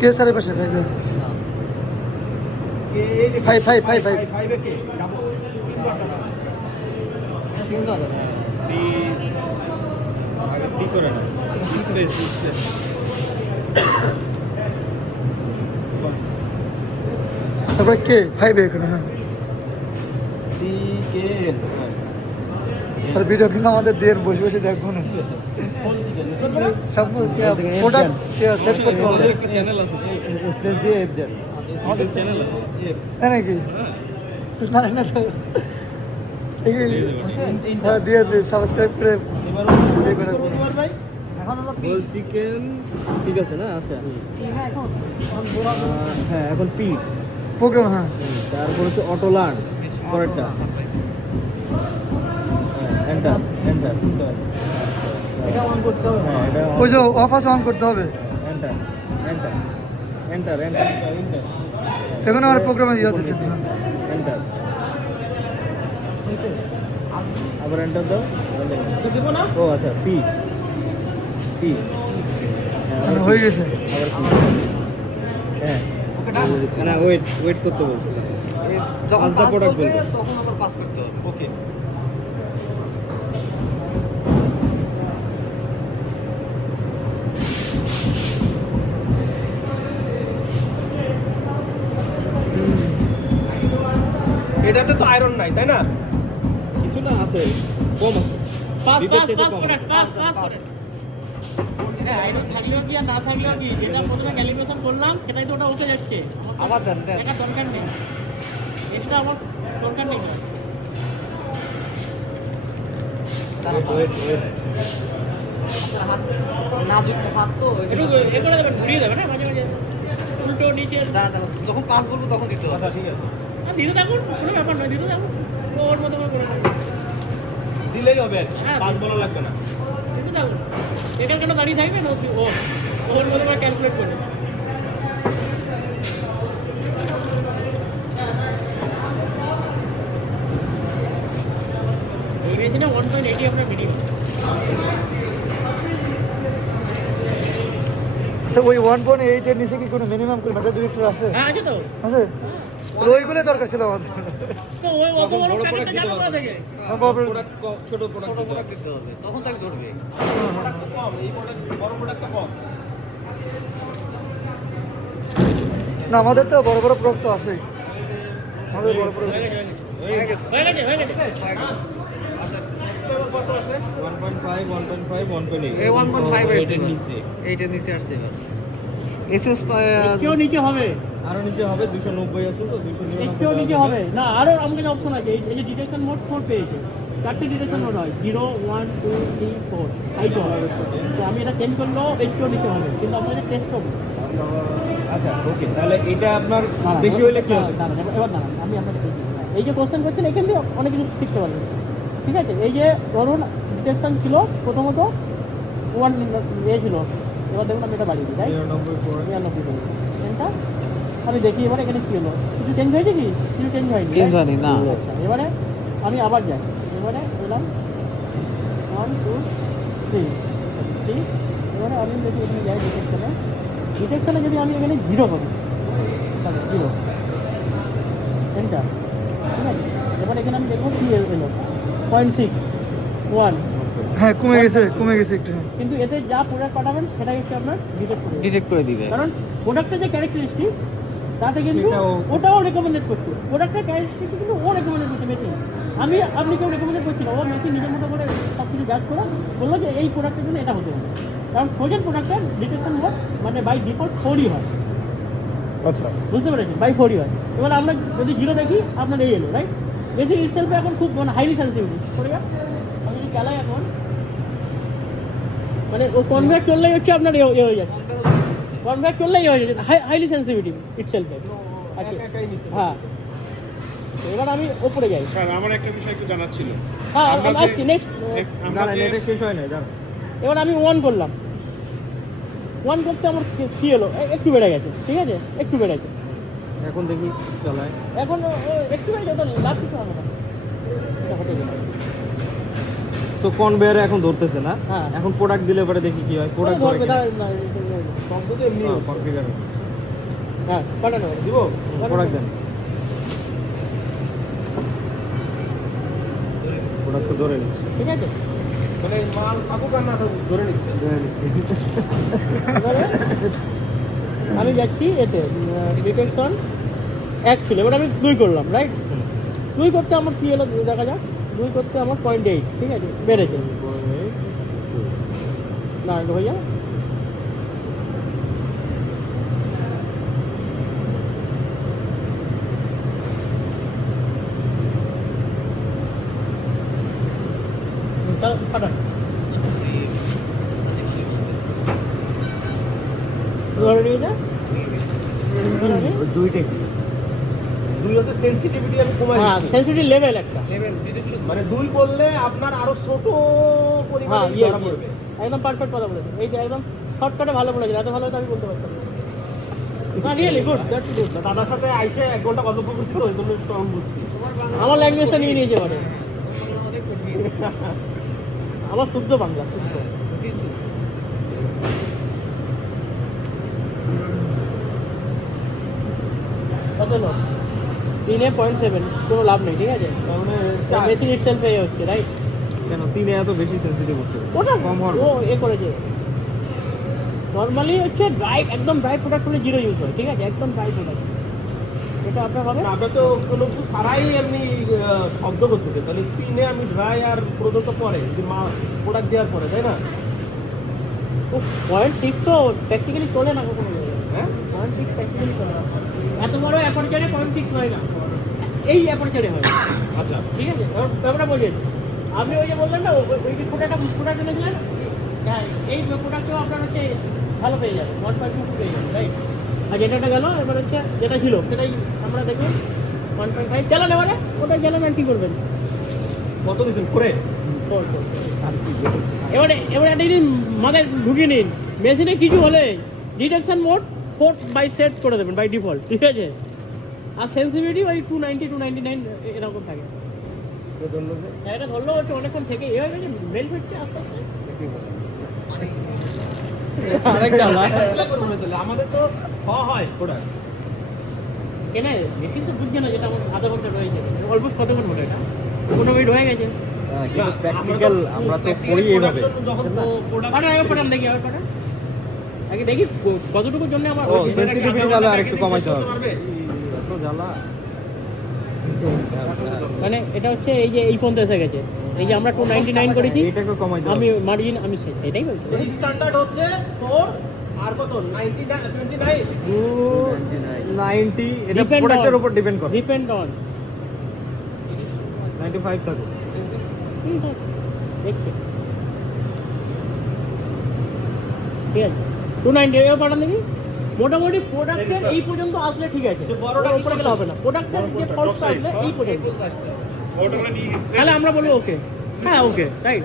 কে স্যারের পাশে ভাই কে এই যে Five, five, five, 5 এ কে ডাবল সি আগে সি করে না স্পেস তারপরে কে 5 এখানে হ্যাঁ সি কে এন স্যার ভিডিও কিন্তু আমাদের দিয়ে বসে বসে দেখবো না সব প্রোডাক্ট সেট করতে হবে আমাদের একটা চ্যানেল আছে স্পেস দিয়ে এফ দেন আমাদের চ্যানেল আছে তাই নাকি না না তো হ্যাঁ দিয়ে সাবস্ক্রাইব করে ইয়ে করে দেবো। এখন হলো হোল চিকেন ঠিক আছে না আচ্ছা হ্যাঁ এখন পি প্রোগ্রাম হ্যাঁ তারপর হচ্ছে অটো লার্ন পরেরটা এন্টার এন্টার এটা অন করতে হবে হ্যাঁ এটা ওই যে অফাস অন করতে হবে enter enter enter enter enter এখন আমার প্রোগ্রামে ইয়ে দিচ্ছে এন্টার আবার এন্টার দাও দেবো না ও আচ্ছা পি পি মানে হয়ে গেছে আবার পি হ্যাঁ না ওয়েট ওয়েট করতে বলছি যখন আলাদা প্রোডাক্ট বলবো তখন আবার পাস করতে হবে ওকে এটাতে তো আয়রন নাই তাই না কিছু না আছে কম আছে পাস বিপের পাস চেয়ে পাস কম করে আছে। পাস পাস করে আইডি থাকলেও কি আর না থাকলেও কি যেটা প্রথমে ক্যালিব্রেশন করলাম সেটাই তো ওটা উঠে যাচ্ছে আবার দেন দেন একটা দরকার নেই এক্সট্রা আমার দরকার নেই ওয়েট ওয়েট নাজুক হাত তো একটু এ করে দেবেন ঘুরিয়ে দেবেন হ্যাঁ মাঝে মাঝে উল্টো নিচে যখন পাস বলবো তখন দিতে হবে আচ্ছা ঠিক আছে দিতে থাকুন কোনো ব্যাপার নয় দিতে থাকুন ও ওর মতো করে করে নেবে। দিলেই হবে আর কি। হ্যাঁ। পাঁচ বলা লাগবে না দিতে থাকুন এটা কেন দাঁড়িয়ে থাকবে না ও ওর মতো করে ক্যালকুলেট করে নেবে। এই মেশিনে 1.80 আপনার মিনিমাম আচ্ছা ওই 1.8 এর নিচে কি কোনো মিনিমাম কোনো মেটাল ডিটেক্টর আছে হ্যাঁ আছে তো আছে তো ওইগুলো দরকার ছিল আমাদের তো ওই অত তখন বড় বড় প্যাকেটটা product যাবে দিতে কোথা থেকে প্রোডাক্ট ছোট প্রোডাক্ট দিতে হবে তখন তাকে ধরবে কম এই প্রোডাক্ট বড় প্রোডাক্টটা কম না আমাদের তো বড় বড় প্রোডাক্ট তো আছেই আমাদের বড় বড় হয়ে গেছে কত আছে 1.5 1.5 1.8 এই 1.5 এর এটার নিচে এইটার নিচে আসছে এবার এসএস কেউ নিচে হবে আরো নিচে হবে 290 আছে তো 299 কেউ নিচে হবে না আরো আমাকে অপশন আছে এই যে ডিটেকশন মোড 4 পেয়েছে চারটে ডিটেকশন মোড হয় 0 1 2 3 4 এইটা হবে তো আমি এটা চেঞ্জ করলেও একটু নিচে হবে কিন্তু আপনাদের টেস্ট হবে আচ্ছা ওকে তাহলে এটা আপনার বেশি হলে কি হবে এবার দাঁড়ান আমি আপনাকে বলছি। এই যে কোশ্চেন করছেন এখান দিয়ে অনেক কিছু শিখতে পারবেন ঠিক আছে এই যে ধরুন ডিটেকশন ছিল প্রথমত 1 ছিল এবার দেখুন আমি এটা বাড়িয়ে দিই তাই 99 করবো এটা আমি দেখি এবারে এখানে কি হলো কিছু চেঞ্জ হয়েছে কি কিছু চেঞ্জ হয়নি চেঞ্জ হয়নি না আচ্ছা এবারে আমি আবার যাই এবারে এলাম 1 2 3 এবারে আমি যদি এখানে যাই ডিটেকশনে যদি আমি এখানে 0 করি তাহলে 0 এন্টার ঠিক আছে এবার এখানে আমি দেখবো কি এলো 0.6 1 হ্যাঁ কমে গেছে একটু কিন্তু এতে যা প্রোডাক্ট পাঠাবেন সেটাই হচ্ছে আপনার ডিটেক্ট করে দিবে কারণ প্রোডাক্টের যে ক্যারেক্টারিস্টিক তাতে কিন্তু ওটাও রেকমেন্ডেড করছে প্রোডাক্টের ক্যারেক্টারিস্টিক কিন্তু ও রেকমেন্ডেড করছে মেশিন আপনি কেউ রেকমেন্ডেড করছি না ও মেশিন নিজের মতো করে সব কিছু ব্যাচ করে বললো যে এই প্রোডাক্টের জন্য এটা হতে হবে কারণ ফ্রোজেন প্রোডাক্টের ডিটেকশন মোড মানে বাই ডিফল্ট 4ই হয় আচ্ছা বুঝতে পেরেছেন বাই 4ই হয় এবার আমরা যদি 0 দেখি আপনার এই এলো রাইট মেশিন ইটসেলফে এখন খুব মানে হাইলি সেন্সিটিভ করে আমি যদি চালাই এখন মানে ও কনভার্ট করলেই হচ্ছে আপনার এ হয়ে যাচ্ছে কনভার্ট করলেই হয়ে যাচ্ছে হাইলি সেন্সিটিভ ইটসেলফে আচ্ছা হ্যাঁ তো এবার আমি ওপরে যাই স্যার আমার একটা বিষয় একটু জানার ছিল হ্যাঁ আমরা যে- আসছি নেক্সট আমরা যে এটা শেষ হয় না জানো এবার আমি 1 করলাম 1 করতে আমার কি হলো একটু বেড়ে গেছে ঠিক আছে একটু বেড়েছে এখন দেখি চালায় এখন একটু বেড়ে গেছে লাভ কিছু হবে না এটা হতে গেলে তো কনভেয়ারে এখন ধরতেছে না হ্যাঁ। এখন প্রোডাক্ট দিলে পরে দেখি কি হয় প্রোডাক্ট ধরে ধরবে কিনা। দাঁড়ান না শব্দ তো এমনি কনফিগার হ্যাঁ পাঠানো হবে। দিব প্রোডাক্ট দেন প্রোডাক্ট ধরে নিচ্ছে ঠিক আছে মানে মাল থাকুক আর না থাকুক ধরে নিচ্ছে এবারে আমি যাচ্ছি এতে ডিটেকশন 1 ছিল এবার আমি 2 করলাম রাইট 2 করতে আমার কি হলো দেখা যাক 2 করতে আমার 0.8, ঠিক আছে, বেড়েছে। না এটা হয়ে যায়। তাহলে পাঠান। ধরে নিয়ে যা। দুইটাই দুই হচ্ছে সেন্সিটিভিটি আমি কমাই হ্যাঁ, দিচ্ছি। সেন্সিটিভ লেভেল একটা। মানে 2 করলে আপনার আরো ছোট হ্যাঁ, পরিমাণে ইয়ে ধরা পড়বে। একদম পারফেক্ট কথা বলেছেন। এই যে একদম শর্টকাটে ভালো বলেছেন, এত ভালো তো আমি বলতে পারতাম না। না রিয়েলি গুড, দ্যাটস গুড। দাদার সাথে আইসে 1 ঘন্টা গল্প করছি তো ওই জন্য একটু আমি বুঝছি। আমার ল্যাঙ্গুয়েজটা নিয়ে নিয়েছে এবারে। আমার শুদ্ধ বাংলা, শুদ্ধ। কত লো? 3.7, কোনো লাভ নেই, ঠিক আছে? তার মানে মেশিন ইটসেলফ এই হচ্ছে, রাইট? কেন 3 এত বেশি সেন্সিটিভ হচ্ছে? ওটা কম হওয়ার ও এ করেছে। নর্মালি হচ্ছে ড্রাই, একদম ড্রাই প্রোডাক্ট হলে 0 ইউজ হয়, ঠিক আছে? একদম ড্রাই প্রোডাক্ট। এটা আপনার হবে আমরা তো কোনো কিছু ছাড়াই এমনি শব্দ করতেছে, তাহলে 3 আমি ড্রাই আর প্রোডাক্ট পরে প্রোডাক্ট দেওয়ার পরে, তাই না? 0.6 তো প্র্যাকটিক্যালি চলে না কখনো। হ্যাঁ 0.6 প্র্যাকটিক্যালি চলে না। এত বড় অ্যাপারচারে 0.6 হয় না, এই অ্যাপারচারে হয়, আচ্ছা ঠিক আছে? ব্যাপারটা বলছেন, আপনি ওই যে বললেন না ওই যে প্রোডাক্ট এনেছিলেন, হ্যাঁ এই প্রোডাক্টও আপনার হচ্ছে ভালো পেয়ে যাবে, 1.2 পেয়ে যাবে, রাইট? আর যেটা গেল এবার হচ্ছে যেটা ছিল সেটাই আমরা দেখুন 1.5 চালান, এবারে ওটা চালান আর কী করবেন? কত দিচ্ছেন করে? এবারে একটা জিনিস মাথায় ঢুকিয়ে নিন, মেশিনে কিছু হলে ডিটেকশন মোড 4 বাই সেট করে দেবেন বাই ডিফল্ট, ঠিক আছে? আর সেন্সিটিভিটি ওই 290 299 এরকম থাকে। হ্যাঁ, এটা ধরলেও হচ্ছে অনেকক্ষণ থেকে এ হয়ে গেছে, মেল হচ্ছে আস্তে আস্তে। আরেক জ্বালা। আমাদের তো হয় প্রোডাক্ট কেন মেশিন তো বুঝছে না, যেটা আমার আধা ঘন্টা রয়েছে, অলমোস্ট কতক্ষণ হলো এটা? 15 মিনিট হয়ে গেছে। কিন্তু প্র্যাকটিক্যাল আমরা তো করি এইভাবে। পাঠান দেখি, আবার পাঠান আগে দেখি কতটুকুর জন্য আমার ও সেন্সিটিভিটি তাহলে আরেকটু কমাইতে হবে। এত জ্বালা। মানে এটা হচ্ছে এই যে এই পর্যন্ত এসে গেছে, এই যে আমরা 299 করেছি, এটাকে কমাইতে হবে। আমি মার্জিন আমি সেটাই বলছি। স্ট্যান্ডার্ড হচ্ছে 4 আর কত 99 29 290 এটা Depend প্রোডাক্টের on- উপর ডিপেন্ড করে। ডিপেন্ড অন 95 থাকে। দেখছি, ঠিক আছে 290 এর পাঠান দেখি। মোটামুটি প্রোডাক্টের এই পর্যন্ত আসলে ঠিক আছে, বড়টা উপরে গেলে হবে না। প্রোডাক্টের যে ফলস আসলে এই পর্যন্ত, অর্ডারটা নিয়ে গেছে তাহলে আমরা বলবো ওকে। হ্যাঁ ওকে, রাইট।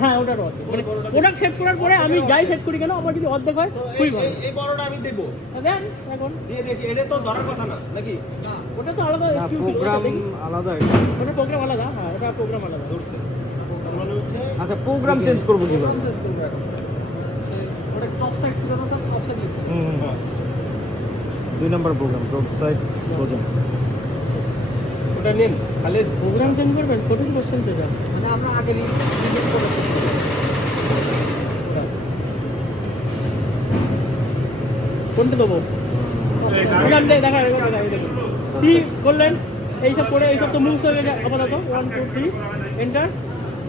হ্যাঁ ওটার অর্ধেক, মানে প্রোডাক্ট সেট করার পরে আমি যাই সেট করি কেন, আমার যদি অর্ধেক হয় খুবই ভালো। এই বড়টা আমি দেব দেন এখন, দিয়ে দেখি এটা তো ধরার কথা না নাকি? ওটা তো আলাদা না SKU, প্রোগ্রাম ওটা দেখি। আলাদা। ওটা প্রোগ্রাম আলাদা, হ্যাঁ এটা প্রোগ্রাম আলাদা। ধরছে মনে হচ্ছে আচ্ছা প্রোগ্রাম চেঞ্জ করব কিভাবে? ওটা টপ সাইড ছিল না স্যার, টপ সাইড লিখছে। হুম 2 নম্বর প্রোগ্রাম টপ সাইড প্রোগ্রাম। ওটা নিন খালি প্রোগ্রাম চেঞ্জ করবেন, কঠিন কোশ্চেন তো যা। মানে আমরা আগে নিয়ে করেছি। কোনটা দেবো? প্রোগ্রাম দেখা কি করলেন? এইসব করে এইসব তো মুভস হয়ে গেছে আপাতত। 1 2 3 এন্টার,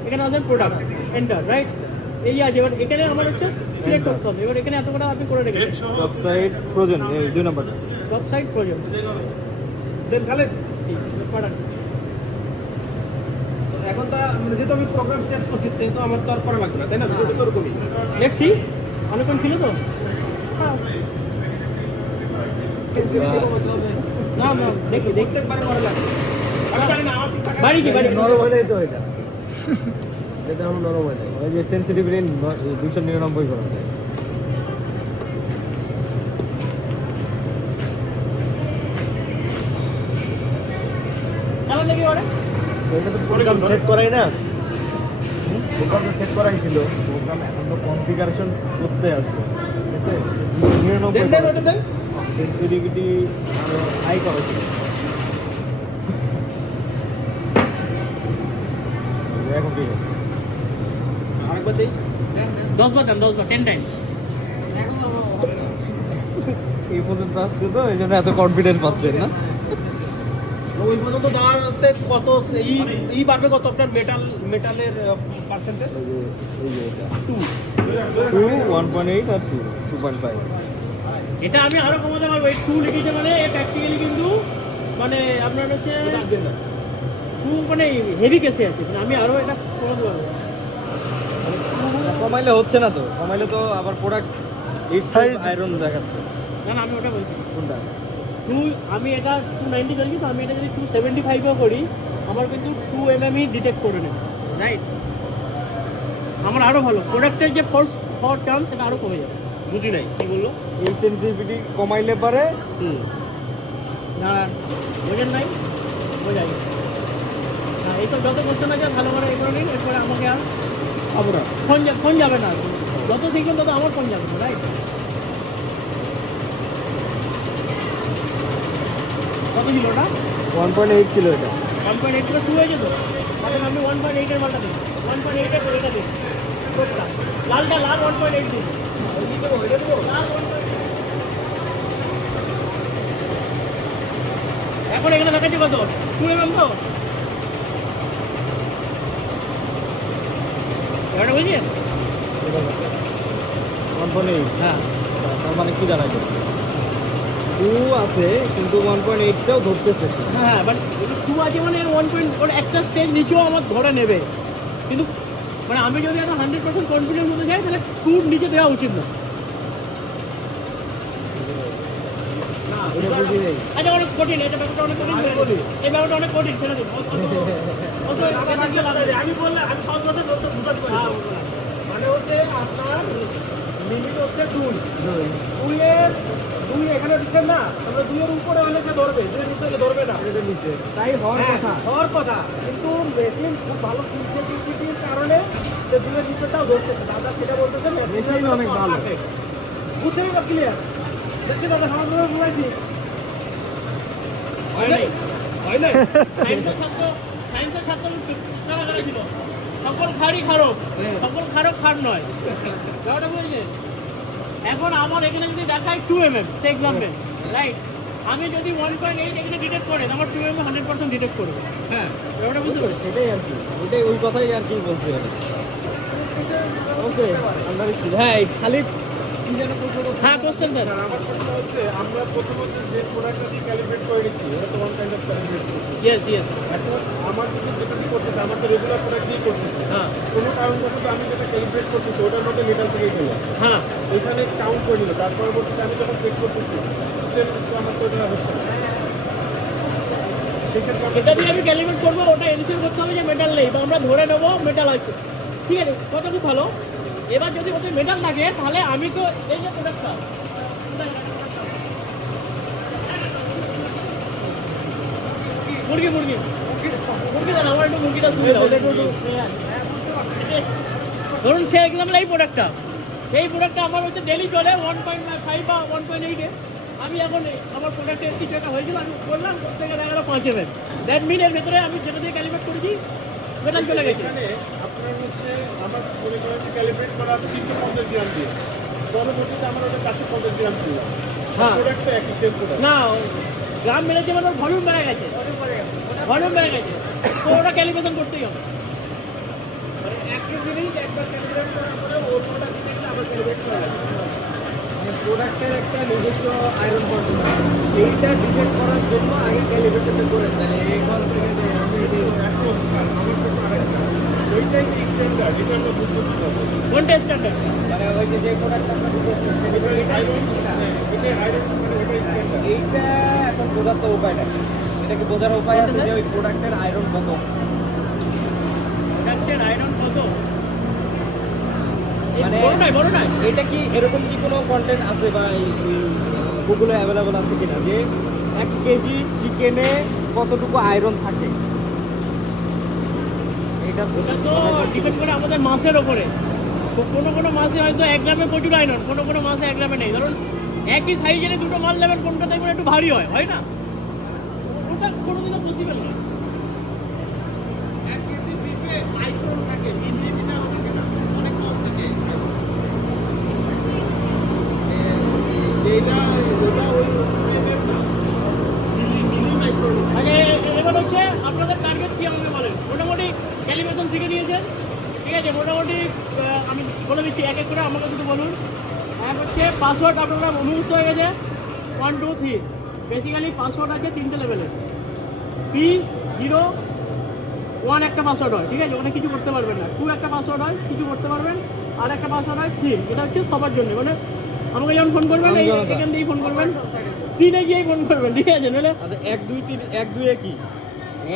এখানে আসেন প্রোডাক্ট এন্টার, রাইট? এই আছে, এবার এখানে আমার হচ্ছে সিলেক্ট করতে হবে। এবার এখানে এত করে আপনি করে রেখেছেন, টপ সাইড ফ্রোজেন এই 2 নম্বরটা। টপ সাইড প্রয়োজন দেন খালি পাঠান। এখন তো মানে যেহেতু আমি প্রোগ্রাম সেট করছি তাই তো আমার তো আর করা লাগবে না, তাই না? বিষয়টা তো ওরকমই। লেটস সি, অনেকক্ষণ ছিল তো। হ্যাঁ, না না দেখি দেখি প্রত্যেকবারে করা লাগবে। আমি জানি না আমার ঠিক থাকা বাড়ি কি বাড়ি নরম হয়ে যায় তো এটা। এটা আমরা নরম হয়ে যায়। ওই যে সেনসিটিভিটি 299 করা যায়। চালা দেখি ওরে। এটা তো প্রোগ্রাম সেট করাই না। প্রোগ্রাম সেট করাই ছিল। প্রোগ্রাম এখন তো কনফিগারেশন করতে আছে। ঠিক আছে? 99 দেন দেন ওটা দেন। সেনসিটিভিটি আরো হাই করা ছিল। এখন ঠিক আছে। আরেকবার দেই। 10 বার দেন, 10 বার 10 টাইমস। এই পর্যন্ত আসছে তো এই জন্য এত কনফিডেন্স পাচ্ছেন না? ওই পর্যন্ত দাঁড়াতে কত ই বাড়বে কত আপনার মেটালের পার্সেন্টেজ? এই যে এটা 2 2 1.8 আর 2 2.5 এটা আমি আরো কমাতে পারবো। এই 2 লিখেছে মানে প্র্যাকটিক্যালি কিন্তু মানে আপনার হচ্ছে লাগবে না। 2 মানে হেভি কেসে আছে, কিন্তু আমি আরো এটা কমাতে পারবো। কমাইলে হচ্ছে না তো, কমাইলে তো আবার প্রোডাক্ট ইট সাইজ আয়রন দেখাচ্ছে। না না, আমি ওটা বলছি কোনটা? 2, আমি এটা 290 চলছি, তো আমি এটা যদি 275ও করি আমার কিন্তু 2 mm ই ডিটেক্ট করে নেবে, রাইট? আমার আরো ভালো প্রোডাক্টের যে ফর টার্ম সেটা আরো কমে যাবে। বুঝি নাই কি বললো? এই সেনসিটিভিটি কমাইলে পারে না বোঝেন নাই, বোঝাই না। এইসব যত কোশ্চেন আছে ভালো করে এগুলো নিন, এরপরে আমাকে আর খাবো না। ফোন যাবে না। যত শিখবেন তত আমার ফোন যাবে না, রাইট? কত ছিল ওটা? 1.8 ছিল এটা। 1.8 ছিল, 2 হয়েছে তো। তাহলে আমি 1.8 এর মালটা দিই, 1.8 এর এটা দিই। লালটা লাল 1.8 দিই। লাল 1.8। এখন এখানে দেখাচ্ছি কত? 2 mm তো? এটা বুঝছেন? 1.8 হ্যাঁ। তার মানে কি জানাই? 2 আছে কিন্তু 1.8 টাও ধরতেছে। হ্যাঁ, বাট 2 আছে মানে 1 ওর একটা স্টেজ নিচেও আমার ধরে নেবে, কিন্তু মানে আমি যদি একটা 100% কনফিডেন্স হতে যাই তাহলে 2 নিচে দেওয়া উচিত না। এটা বুঝি নেই। আচ্ছা, অনেক কঠিন, এটা ব্যাপারটা অনেক কঠিন। এই ব্যাপারটা অনেক কঠিন, ছেড়ে দিন। আমি বললে আমি সব কথা বলতে বুঝাতে পারি। মানে হচ্ছে আপনার লিমিট হচ্ছে 2 2 এখানে দিচ্ছেন না, তাহলে 2 এর উপরে হলে সে ধরবে, 2 এর নিচে ধরবে না। এটা নিচে তাই হওয়ার হ্যাঁ, কথা। হওয়ার কথা, কিন্তু মেশিন খুব ভালো সেনসিটিভিটির কারণে যে 2 এর নিচেটাও ধরতেছে। দাদা সেটা বলতেছে মেশিন অনেক ভালো। বুঝতে পারো ক্লিয়ার? দেখছি দাদা সমাজভাবে বুঝাইছি। হয় নাই। হয় নাই? সায়েন্সের ছাত্র কারা ছিল? সকল খারই খারক, সকল খারক খার নয়। ব্যাপারটা বুঝেছেন? এখন আমার এখানে যদি দেখায় 2 mm সে এক্সাম্পল, রাইট? আমি যদি 1.8 এখানে ডিটেক্ট করে আমার 2 mm 100% ডিটেক্ট করবে। হ্যাঁ, ব্যাপারটা বুঝতে পারছি? সেটাই আর কি, ওটাই ওই কথাই আর কি বলছি আমি। ওকে হ্যাঁ, এই খালি কি যেন প্রশ্ন? হ্যাঁ, কোশ্চেন স্যার। আমার কথা হচ্ছে আমরা প্রথমত যে প্রোডাক্টটা দিয়ে ক্যালিব্রেট করে নিচ্ছি ওটা তো ওয়ান কাইন্ড অফ ক্যালিব্রেট করছি। ইয়েস। এখন আমার যদি যেটা দিয়ে করতেছে আমার তো রেগুলার প্রোডাক্ট দিয়ে করতেছে, হ্যাঁ কোনো কারণবশত আমি যেটা ক্যালিব্রেট করতেছি ওটার মধ্যে মেটাল থেকে গেল, হ্যাঁ। ওইখানে কাউন্ট করে নিল, তার পরবর্তীতে আমি যখন চেক করতেছি then তো আমার তো ওটা হচ্ছে না। সেক্ষেত্রে এটা দিয়ে আমি ক্যালিব্রেট করবো, ওটা এনশিওর করতে হবে যে মেটাল নেই, বা আমরা ধরে নেবো মেটাল আছে। ঠিক আছে, কথা খুব ভালো। এবার যদি ওতে মেটাল লাগে তাহলে আমি তো এই যে প্রোডাক্টটা মুরগি দেন, আমার একটু মুরগিটা সুবিধা ওটা একটু ধরুন সে এক্সাম্পল এই প্রোডাক্টটা আমার হচ্ছে ডেলি চলে 1.5 বা 1.8 আমি এখন আমার প্রোডাক্টের কিছু একটা হয়েছিল, আমি করলাম থেকে দেখা গেল 5 mm। দ্যাট মিন এর ভেতরে আমি সেটা দিয়ে ক্যালিব্রেট করেছি, মেটাল চলে গেছে। এখানে আপনার হচ্ছে আমার মনে করেন যে ক্যালিব্রেট করা 350 গ্রাম দিয়ে, পরবর্তীতে আমার ওটা 450 গ্রাম ছিল। হ্যাঁ। প্রোডাক্টটা একই সেম প্রোডাক্ট। না, গ্রাম বেড়েছে মানে ভলিউম বেড়ে গেছে, তো ওটা ক্যালিব্রেশন করতেই হবে। একই জিনিস একবার ক্যালিব্রেট করার পরে অন্যটা দিতে গেলে আবার ক্যালিব্রেট করা লাগে। মানে প্রোডাক্টের একটা নিজস্ব আয়রন পয়েন্ট আছে, এইটা ডিটেক্ট করার জন্য আগে ক্যালিব্রেশনটা করে তাহলে এই ঘর থেকে যে আমি এখন আমার কাছে আরেকটা ওইটাই স্ট্যান্ডার্ড, যেটা আমরা বুঝতে পারবো। কোনটা স্ট্যান্ডার্ড? মানে ওই যে প্রোডাক্ট আমরা দিতেছি এটা আয়রন মানে ওটাই স্ট্যান্ডার্ড। এইটা এখন বোঝার তো উপায় নাই। এটাকে বোঝার উপায় আছে যে ওই প্রোডাক্টের আয়রন কত। প্রোডাক্টের আয়রন কত? মানে বড় নাই। এটা কি এরকম কি কোনো কন্টেন্ট আছে বা গুগলে অ্যাভেলেবল আছে কিনা যে 1 কেজি চিকেনে কতটুকু আয়রন থাকে? এটা ওটা তো ডিপেন্ড করে আমাদের মাছের ওপরে। কোনো মাছে হয়তো 1 গ্রামে প্রচুর আয়রন, কোনো মাছে 1 গ্রামে নেই। ধরুন একই সাইজের দুটো মাছ নেবেন, কোনটা দেখবেন একটু ভারী হয় না? ওটা কোনোদিনও পসিবল না। 1 কেজি বিফে মাইক্রন থাকে, মিলিমিটার থাকে না, অনেক কম থাকে। এইটা ওটা ওই এমএম না, মিলি মাইক্রন। আগে ক্যালিব্রেশন শিখে নিয়েছেন, ঠিক আছে? মোটামুটি আমি বলে দিচ্ছি এক এক করে, আমাকে শুধু বলুন। এক হচ্ছে পাসওয়ার্ড আপনারা মুখস্থ হয়ে গেছে, 1 2 3। বেসিক্যালি পাসওয়ার্ড আছে 3টে লেভেলের, P01 একটা পাসওয়ার্ড হয়, ঠিক আছে? ওখানে কিছু করতে পারবেন না। 2 একটা পাসওয়ার্ড হয়, কিছু করতে পারবেন। আর একটা পাসওয়ার্ড হয় 3, এটা হচ্ছে সবার জন্য। মানে আমাকে যখন ফোন করবেন এখান দিয়েই ফোন করবেন, 3-এ গিয়েই ফোন করবেন, ঠিক আছে? নাহলে আচ্ছা 1 2 3 1 2 এ কি?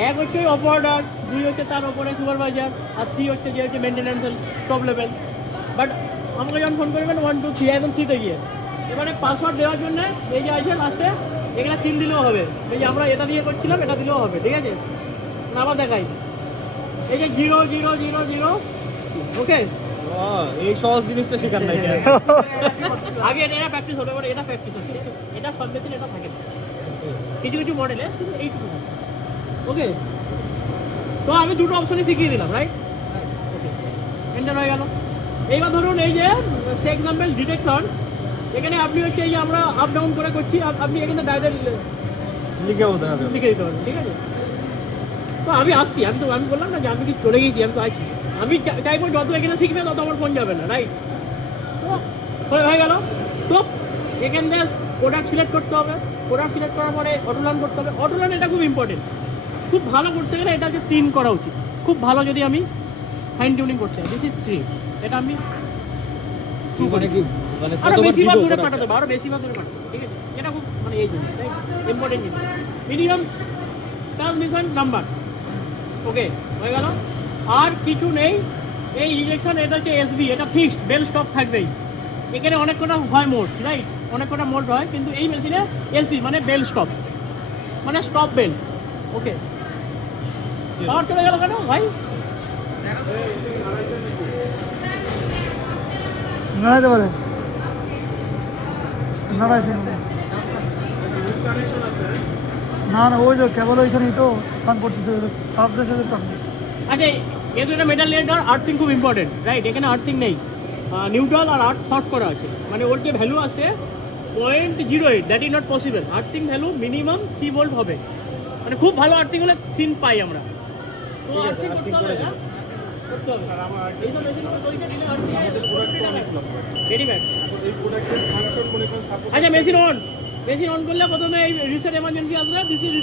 1 হচ্ছে অপারেটর, 2 হচ্ছে তার ওপরে সুপারভাইজার, আর 3 হচ্ছে যে হচ্ছে মেনটেন্যান্সের টপ লেভেল। বাট আমাকে যখন ফোন করবেন 1 2 3 একদম 3-তে গিয়ে, এবারে পাসওয়ার্ড দেওয়ার জন্য এই যে আছে লাস্টে এখানে 3 দিলেও হবে। এই যে আমরা এটা দিয়ে করছিলাম, এটা দিলেও হবে, ঠিক আছে? না আবার দেখাই, এই যে 0 0 0 0, ওকে? এই সহজ জিনিসটা শেখার নাই কেন? আগে এটা প্র্যাকটিস হলো, এবার এটা প্র্যাকটিস হচ্ছে, ঠিক আছে? এটা সব বেশি এটা থাকে না। কিছু কিছু মডেলে শুধু এইটুকু থাকে, ওকে? তো আমি দুটো অপশনই শিখিয়ে দিলাম, রাইট? ওকে, এন্টার হয়ে গেল। এইবার ধরুন এই যে সে এক্সাম্পল ডিটেকশন, এখানে আপনি হচ্ছে এই যে আমরা আপ ডাউন করে করছি, আপনি এখানে ডাইরেক্ট লিখেও দেখা যাবে। লিখে দিতে পারবেন, ঠিক আছে? তো আমি আসছি, আমি বললাম না যে আমি কি চলে গেছি, আমি তো আছি। আমি চাইবো যত এখানে শিখবে তত আমার ফোন যাবে না, রাইট? তো হয়ে গেল। তো এখান থেকে প্রোডাক্ট সিলেক্ট করতে হবে, প্রোডাক্ট সিলেক্ট করার পরে অটোলান করতে হবে। অটোলান এটা খুব ইম্পর্টেন্ট, খুব ভালো করতে গেলে এটা হচ্ছে 3 করা উচিত। খুব ভালো যদি আমি ফাইন টিউনিং করতে চাই, দিস ইজ 3, এটা আমি মানে কি মানে আরো কতবার বেশি বার দিব দূরে ওটা? পাঠাতে হবে, আরো বেশি বার দূরে পাঠাতে হবে, ঠিক আছে? এটা খুব মানে এই জন্য ইম্পর্টেন্ট জিনিস, মিনিমাম ট্রান্সমিশন নাম্বার, ওকে? হয়ে গেল। আর কিছু নেই। এই রিজেকশন এটা হচ্ছে এসবি, এটা ফিক্সড, বেল স্টপ থাকবেই। এখানে অনেক কটা হয় মোড, রাইট? অনেক কটা মোড হয়, কিন্তু এই মেশিনে এসবি মানে বেল স্টপ, মানে স্টপ বেল, ওকে? পাওয়ার চলে গেল কেন ভাই? নাড়াইতে পারে, নাড়াইছে না না, ওই তো কেবল ওইখানেই তো ফান করতেছে, সব দেশে তো আচ্ছা, যেহেতু এটা মেটাল লেয়ার, আর্থিং খুব ইম্পর্টেন্ট, রাইট? এখানে আর্থিং নেই, নিউট্রাল আর আর্থ শর্ট করা আছে। মানে ওর যে ভ্যালু আছে 0.08, that is not possible. Earthing value minimum 3 volt হবে, মানে খুব ভালো আর্থিং হলে 3 পাই আমরা। তো আর্থিং করতে হবে, হ্যাঁ? করতে হবে। এই তো মেশিনগুলো তৈরি দিলে আর্থিং ভেরি ব্যাড। এই প্রোডাক্টের ফাংশন মনে করেন আচ্ছা, মেশিন অন করলে প্রথমে এই রিসেট এমার্জেন্সি আসবে, দিস ইজ